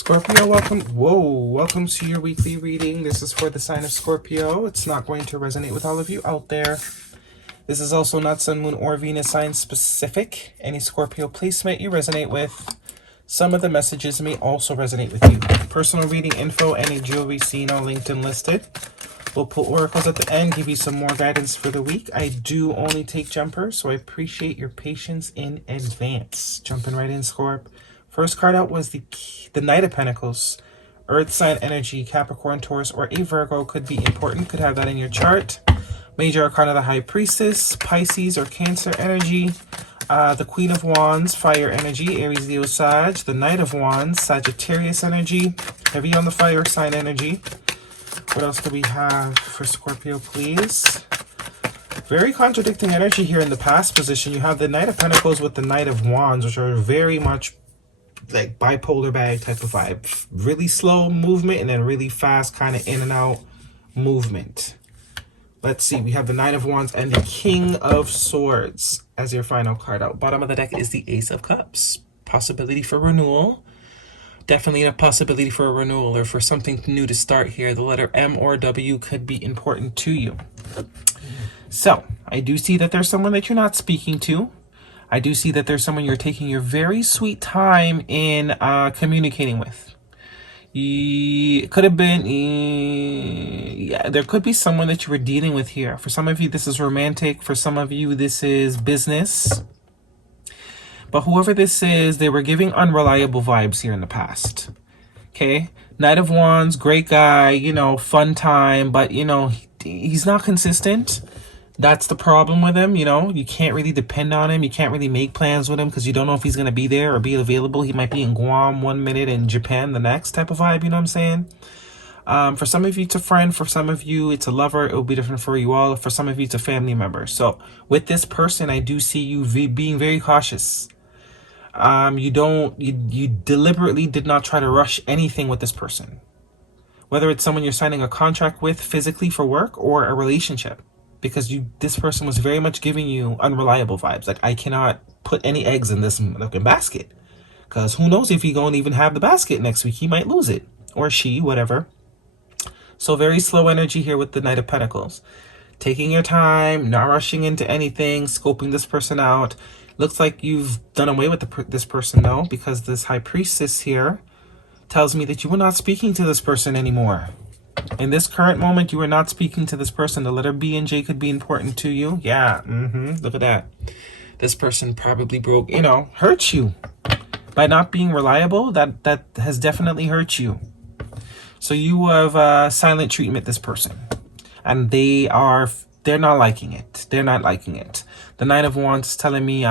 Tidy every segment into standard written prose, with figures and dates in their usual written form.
Scorpio, welcome to your weekly reading. This is for the sign of Scorpio. It's not going to resonate with all of you out there. This is also not Sun, Moon, or Venus sign specific. Any Scorpio placement you resonate with, some of the messages may also resonate with you. Personal reading info, any jewelry seen on LinkedIn listed. We'll pull oracles at the end, give you some more guidance for the week. I do only take jumpers, so I appreciate your patience in advance. Jumping right in, Scorp. First card out was the Knight of Pentacles. Earth sign energy, Capricorn, Taurus, or a Virgo could be important. Could have that in your chart. Major Arcana, the High Priestess, Pisces or Cancer energy. The Queen of Wands, fire energy, Aries, Leo, Sag. The Knight of Wands, Sagittarius energy, heavy on the fire sign energy. What else do we have for Scorpio, please? Very contradicting energy here in the past position. You have the Knight of Pentacles with the Knight of Wands, which are very much like bipolar bag type of vibe. Really slow movement and then really fast kind of in and out movement. Let's see. We have the Knight of Wands and the King of Swords as your final card out. Bottom of the deck is the Ace of Cups. Possibility for renewal. Definitely a possibility for a renewal or for something new to start here. The letter M or W could be important to you. So, I do see that there's someone that you're not speaking to. I do see that there's someone you're taking your very sweet time in communicating with. It could have been, yeah, there could be someone that you were dealing with here. For some of you, this is romantic. For some of you, this is business. But whoever this is, they were giving unreliable vibes here in the past. Okay? Knight of Wands, great guy, you know, fun time. But, you know, he's not consistent. That's the problem with him, you know. You can't really depend on him. You can't really make plans with him because you don't know if he's going to be there or be available. He might be in Guam one minute and Japan the next type of vibe, you know what I'm saying? For some of you, it's a friend. For some of you, it's a lover. It will be different for you all. For some of you, it's a family member. So with this person, I do see you being very cautious. You deliberately did not try to rush anything with this person. Whether it's someone you're signing a contract with physically for work or a relationship. Because this person was very much giving you unreliable vibes. Like, I cannot put any eggs in this looking basket. Because who knows if he's going to even have the basket next week. He might lose it. Or she, whatever. So very slow energy here with the Knight of Pentacles. Taking your time, not rushing into anything, scoping this person out. Looks like you've done away with this person, though. Because this High Priestess here tells me that you were not speaking to this person anymore. In this current moment, you are not speaking to this person. The letter B and J could be important to you. Yeah, look at that. This person probably broke, you know, hurt you. By not being reliable, that has definitely hurt you. So you have silent treatment this person. And they're not liking it. They're not liking it. The Knight of Wands is telling me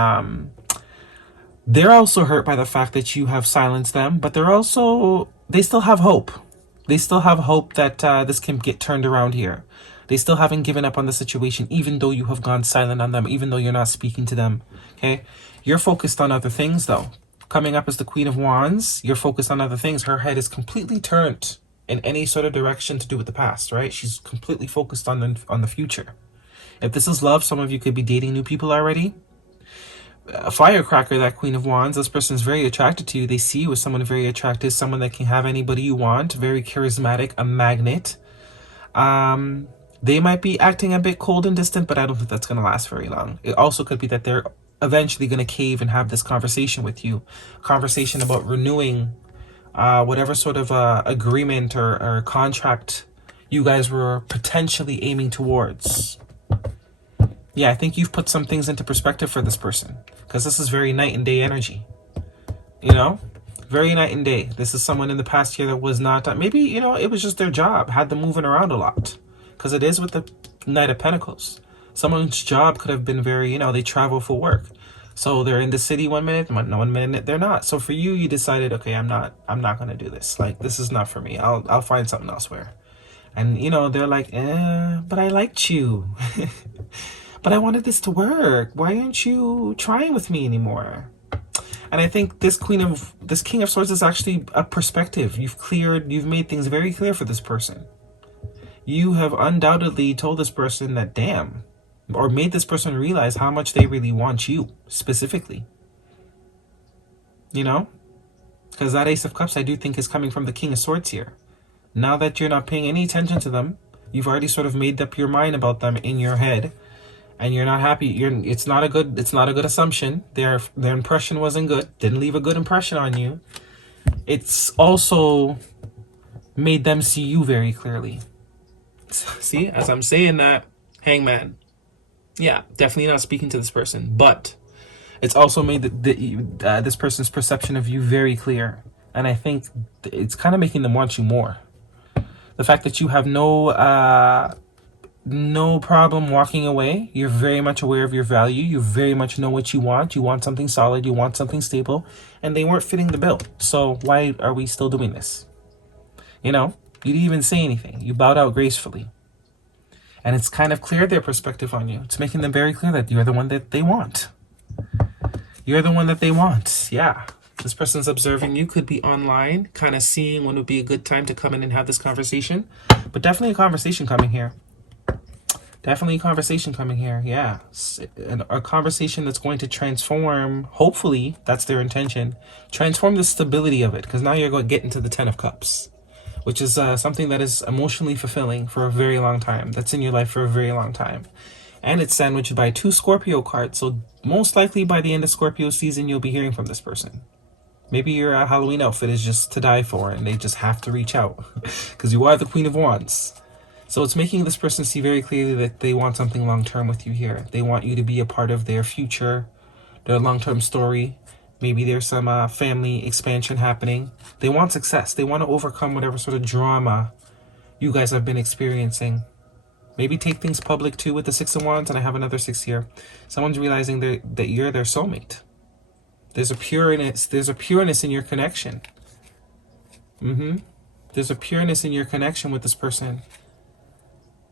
they're also hurt by the fact that you have silenced them. But they still have hope. They still have hope that this can get turned around here. They still haven't given up on the situation, even though you have gone silent on them, even though you're not speaking to them. Okay? You're focused on other things, though. Coming up as the Queen of Wands, you're focused on other things. Her head is completely turned in any sort of direction to do with the past, right? She's completely focused on the future. If this is love, some of you could be dating new people already. A firecracker, that Queen of Wands, this person is very attracted to you. They see you as someone very attractive, someone that can have anybody you want, very charismatic, a magnet. They might be acting a bit cold and distant, but I don't think that's going to last very long. It also could be that they're eventually going to cave and have this conversation with you. Conversation about renewing whatever sort of agreement or contract you guys were potentially aiming towards. Yeah, I think you've put some things into perspective for this person. Because this is very night and day energy. You know? Very night and day. This is someone in the past year that was not... maybe, you know, it was just their job. Had them moving around a lot. Because it is with the Knight of Pentacles. Someone's job could have been very, you know, they travel for work. So they're in the city one minute they're not. So for you, you decided, okay, I'm not going to do this. Like, this is not for me. I'll find something elsewhere. And, you know, they're like, but I liked you. But I wanted this to work. Why aren't you trying with me anymore? And I think this King of Swords is actually a perspective. You've made things very clear for this person. You have undoubtedly told this person that, damn, or made this person realize how much they really want you, specifically. You know? Because that Ace of Cups, I do think, is coming from the King of Swords here. Now that you're not paying any attention to them, you've already sort of made up your mind about them in your head, and you're not happy. It's not a good assumption. Their impression wasn't good. Didn't leave a good impression on you. It's also made them see you very clearly. See, as I'm saying that, Hangman. Yeah, definitely not speaking to this person, but it's also made this person's perception of you very clear. And I think it's kind of making them want you more. The fact that you have no problem walking away. You're very much aware of your value. You very much know what you want. You want something solid. You want something stable. And they weren't fitting the bill. So why are we still doing this? You know, you didn't even say anything. You bowed out gracefully. And it's kind of cleared their perspective on you. It's making them very clear that you're the one that they want. You're the one that they want. Yeah. This person's observing you, could be online, kind of seeing when would be a good time to come in and have this conversation. But definitely a conversation coming here. Definitely a conversation coming here. Yeah. A conversation that's going to transform, hopefully, that's their intention, transform the stability of it. Because now you're going to get into the Ten of Cups, which is something that is emotionally fulfilling for a very long time. That's in your life for a very long time. And it's sandwiched by 2 Scorpio cards. So most likely by the end of Scorpio season, you'll be hearing from this person. Maybe your Halloween outfit is just to die for, and they just have to reach out because you are the Queen of Wands. So it's making this person see very clearly that they want something long-term with you here. They want you to be a part of their future, their long-term story. Maybe there's some family expansion happening. They want success. They want to overcome whatever sort of drama you guys have been experiencing. Maybe take things public too with the 6 of Wands, and I have another 6 here. Someone's realizing that you're their soulmate. There's a pureness in your connection. There's a pureness in your connection with this person.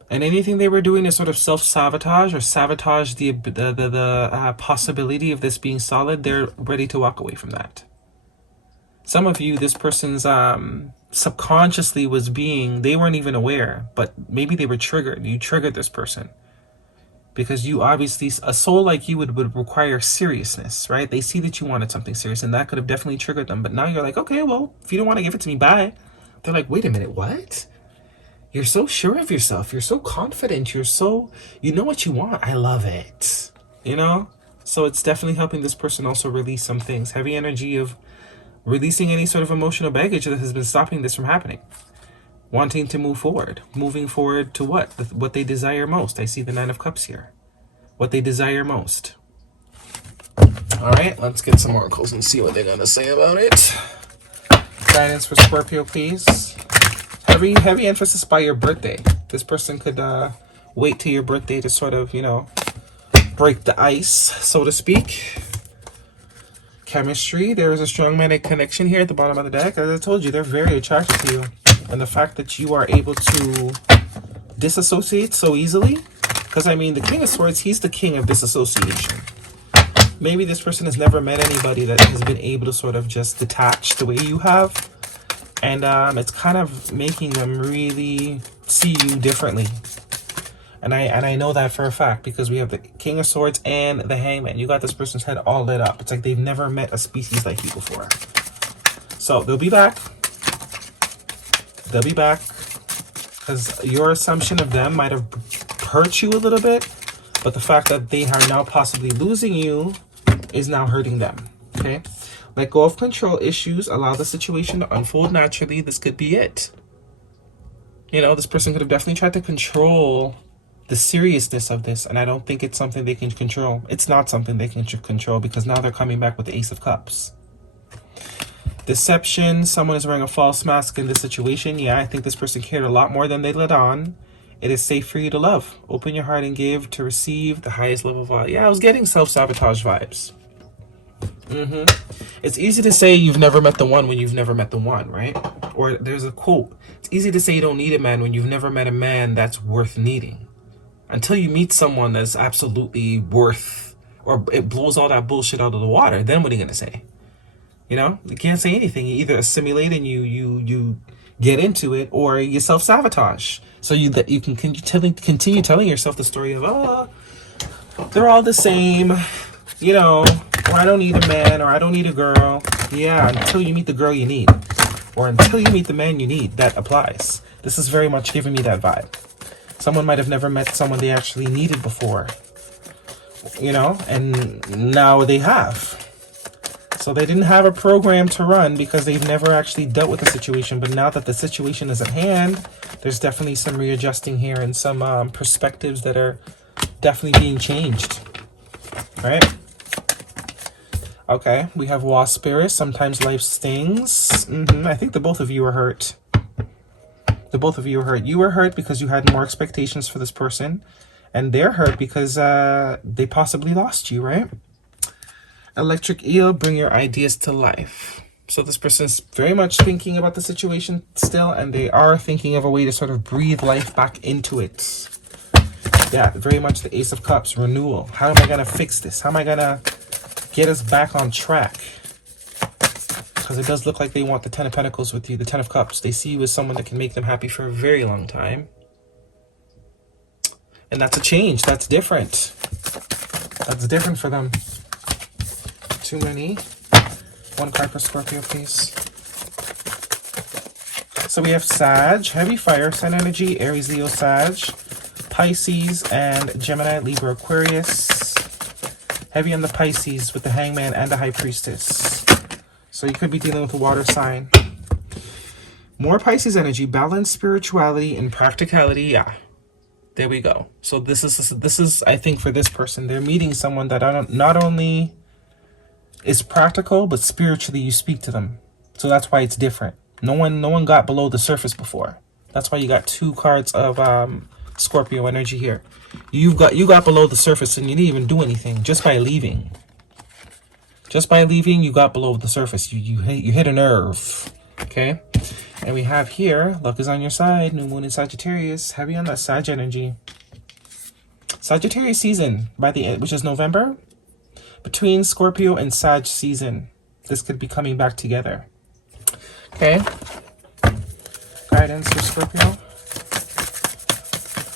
And anything they were doing to sort of self-sabotage or sabotage the possibility of this being solid, they're ready to walk away from that. Some of you, this person's subconsciously was being, they weren't even aware, but maybe they were triggered. You triggered this person. Because you obviously, a soul like you would require seriousness, right? They see that you wanted something serious, and that could have definitely triggered them. But now you're like, okay, well, if you don't want to give it to me, bye. They're like, wait a minute, what? You're so sure of yourself. You're so confident. You know what you want. I love it. You know? So it's definitely helping this person also release some things. Heavy energy of releasing any sort of emotional baggage that has been stopping this from happening. Wanting to move forward. Moving forward to what? What they desire most. I see the 9 of Cups here. What they desire most. Alright, let's get some oracles and see what they're going to say about it. Guidance for Scorpio, please. Heavy emphasis by your birthday. This person could wait till your birthday to sort of, you know, break the ice, so to speak. Chemistry. There is a strong magnetic connection here at the bottom of the deck. As I told you, they're very attracted to you. And the fact that you are able to disassociate so easily, because I mean, the King of Swords, he's the king of disassociation. Maybe this person has never met anybody that has been able to sort of just detach the way you have. And it's kind of making them really see you differently. And I know that for a fact because we have the King of Swords and the Hangman. You got this person's head all lit up. It's like they've never met a species like you before. So they'll be back. They'll be back because your assumption of them might have hurt you a little bit, but the fact that they are now possibly losing you is now hurting them. Okay, let go of control issues, allow the situation to unfold naturally. This could be it. You know, this person could have definitely tried to control the seriousness of this, and I don't think it's something they can control. It's not something they can control because now they're coming back with the Ace of Cups. Deception. Someone is wearing a false mask in this situation. Yeah, I think this person cared a lot more than they let on. It is safe for you to love. Open your heart and give to receive the highest level of all. Yeah, I was getting self-sabotage vibes. It's easy to say you've never met the one when you've never met the one, right? Or there's a quote. It's easy to say you don't need a man when you've never met a man that's worth needing. Until you meet someone that's absolutely worth, or it blows all that bullshit out of the water, then what are you going to say? You know, you can't say anything. You either assimilate and you get into it, or you self-sabotage. So you can continue telling yourself the story of, oh, they're all the same, you know, or I don't need a man, or I don't need a girl. Yeah, until you meet the girl you need. Or until you meet the man you need. That applies. This is very much giving me that vibe. Someone might have never met someone they actually needed before. You know, and now they have. So they didn't have a program to run because they've never actually dealt with the situation. But now that the situation is at hand, there's definitely some readjusting here and some perspectives that are definitely being changed. All right. Okay, we have Wasp Spirit. Sometimes life stings. I think the both of you are hurt. The both of you are hurt. You were hurt because you had more expectations for this person. And they're hurt because they possibly lost you, right? Electric Eel, bring your ideas to life. So this person is very much thinking about the situation still, and they are thinking of a way to sort of breathe life back into it. Yeah, very much the Ace of Cups, renewal. How am I going to fix this? How am I going to get us back on track? Because it does look like they want the Ten of Pentacles with you, the Ten of Cups. They see you as someone that can make them happy for a very long time. And that's a change. That's different. That's different for them. Too many. One card for Scorpio, please. So we have Sag, heavy fire sign energy, Aries, Leo, Sag, Pisces, and Gemini, Libra, Aquarius. Heavy on the Pisces with the Hangman and the High Priestess. So you could be dealing with a water sign. More Pisces energy, balance, spirituality, and practicality. Yeah. There we go. So this is I think for this person, they're meeting someone that not only is practical, but spiritually you speak to them. So that's why it's different. No one got below the surface before. That's why you got two cards of Scorpio energy here. You got below the surface and you didn't even do anything just by leaving. Just by leaving, you got below the surface. You hit a nerve. Okay? And we have here, luck is on your side, new moon in Sagittarius, heavy on that Sag energy. Sagittarius season, by the end, which is November, between Scorpio and Sag season. This could be coming back together. Okay. Guidance for Scorpio.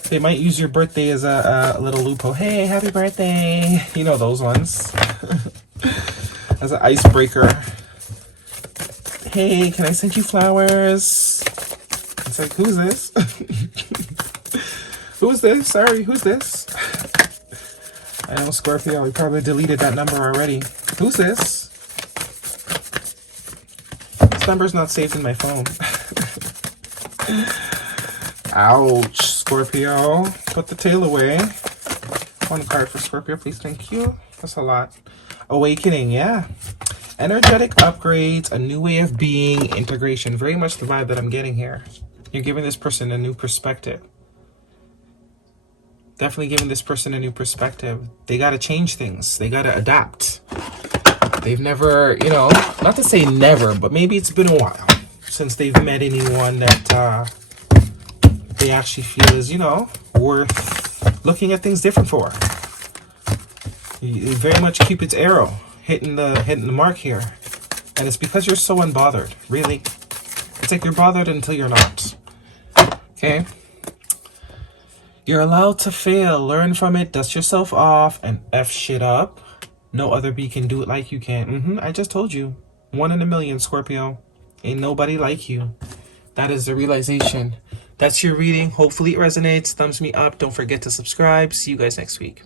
They might use your birthday as a little loophole. Hey, happy birthday. You know those ones. As an icebreaker. Hey, can I send you flowers? It's like, who's this? Who's this? Sorry, who's this? I know Scorpio, we probably deleted that number already. Who's this? This number's not saved in my phone. Ouch, Scorpio. Put the tail away. One card for Scorpio, please. Thank you. That's a lot. Awakening, yeah. Energetic upgrades, a new way of being, integration. Very much the vibe that I'm getting here. You're giving this person a new perspective. Definitely giving this person a new perspective. They got to change things. They got to adapt. They've never, you know, not to say never, but maybe it's been a while since they've met anyone that they actually feel is, you know, worth looking at things different for. You very much Cupid's arrow hitting the mark here. And it's because you're so unbothered, really. It's like you're bothered until you're not. Okay? You're allowed to fail. Learn from it. Dust yourself off and F shit up. No other bee can do it like you can. I just told you. 1 in a million, Scorpio. Ain't nobody like you. That is the realization. That's your reading. Hopefully it resonates. Thumbs me up. Don't forget to subscribe. See you guys next week.